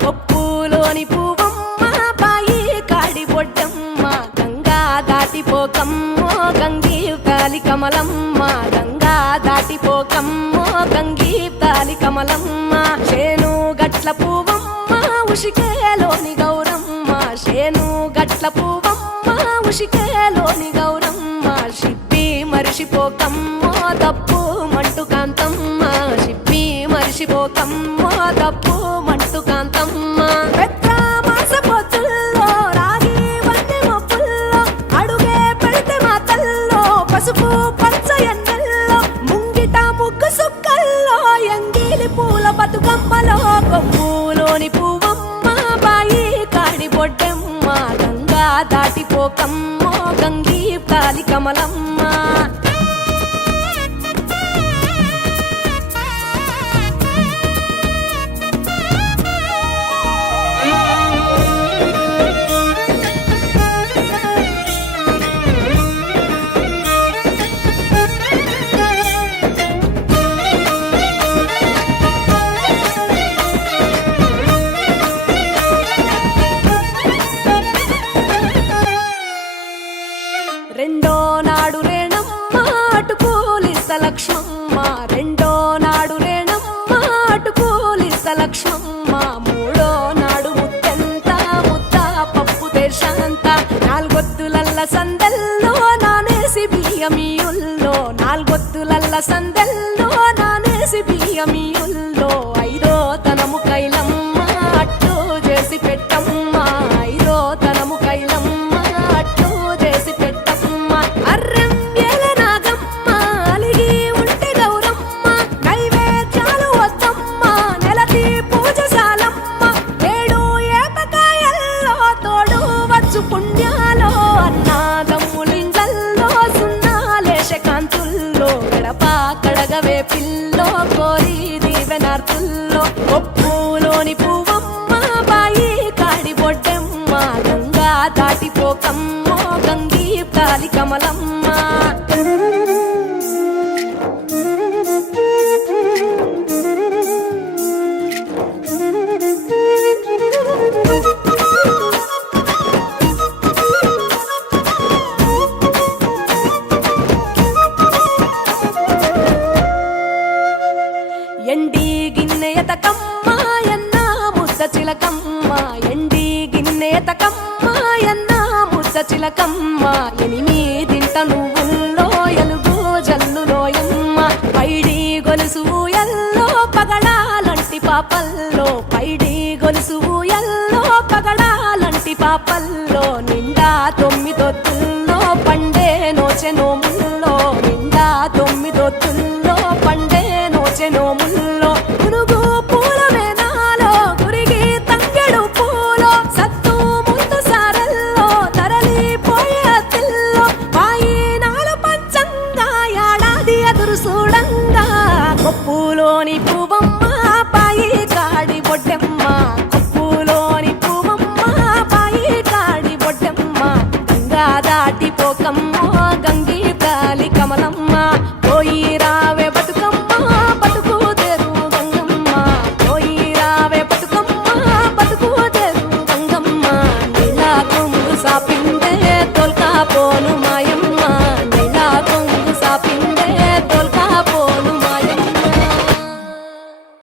కొప్పులోని పువ్వమ్మ బాయి కాడి బొడ్డమ్మ గంగా దాటిపోకమ్మో గంగీ తాలి కమలమ్మ గంగా దాటిపోకమ్మో గంగీ తాలి కమలమ్మ శేను గట్ల పువ్వమ్మ ఉషికేలోని గౌరమ్మ శేను గట్ల పువ్వమ్మ ఉషికేలోని గౌరమ్మ షిప్పి మరిషిపోకమ్మో తప్పు మంటు కాంతమ్మ షిప్పి మరిషిపోకమ్మో తప్పు మంటు కాంతమ్మ పెద్ద మాస పొత్తుల్లో రాగి వన్నె మొప్పుల్లో అడుగే పెడితే మా తల్లో పసుపు పచ్చ ఎన్నెల్లో ముంగిట ముగ్గు సుక్కల్లో ఎంగిలి పూల బతుకమ్మలో కొమ్ములోని పువ్వమ్మ బాయి కాడి బొడ్డెమ్మ గంగా దాటిపోకమ్మో గంగీ తాలి కమలమ్మ రెండో నాడు రేణమ్మ అటుకూలిస్త లక్ష్మమ్మ రెండో నాడు రేణమ్మ అటుకూలిస్త లక్ష్మమ్మ మూడో నాడు ముత్తెంత ముద్ద పప్పు దేశంత నాలుగొత్తులల్ల సందెల్లో నానేసి బియ్యమియుల్లో నాలుగొత్తులల్ల సందెల్లో నానేసి బియ్యమియుల్లో ఐదో తనము కైలమ్మ అట్టు చేసి పెట్టమ్మ ఐదో తనము కైలమ్మ అట్టు చేసి పెట్టమ్మ అర్రం ఏల నాగమ్మ అలిగి ఉంటే గౌరమ్మ నైవేద్యాలు వద్దమ్మ నెలకి పూజశాలమ్మ ఏడు ఏపకాయల్లో తోడు వచ్చు పుణ్యాలో అన్నాదమ్ములింగల్లో సున్నాలేశ కాంతుల్లో గడప కడగవే పిల్లో కోరి దీవెనార్తుల్లో కొప్పులోని పువ్వమ్మ బాయి కాడి బొడ్డెమ్మ గంగా దాటిపోకమ్మో గంగీ తాలి కమలమ్మ ఎండి గిన్నెయతకమ్మ ఎన్న ముద్ద చిలకమ్మ ఎండి గిన్నెయతకమ్మ ఎన్న ముద్ద చిలకమ్మ ఎనిమిదింట నువ్వుల్లో ఎలుగు జల్లులోయమ్మ పైడి గొలుసు ఎల్లో పగడాలంటి పాపల్లో పైడి గొలుసు ఎల్లో పగడాలంటి పాపల్లో నిండా తొమ్మిదొత్తుల్లో పండే నోచె నోముల్లో నిండా తొమ్మిదొత్తుల్లో పండే నోచె నోముల్లో పునుగు పూల వేనాలో గురిగి తంగెడు పూలో సత్తు ముందు సారల్లో తరలిపోయే అతిల్లో వాయినాలు పంచంగా ఏడాది ఎదురు చూడంగా కొప్పులోని పువ్వమ్మ బాయి కాడి బొడ్డెమ్మ కొప్పులోని పువ్వమ్మ బాయి కాడి బొడ్డెమ్మ గంగా దాటిపోకమ్మో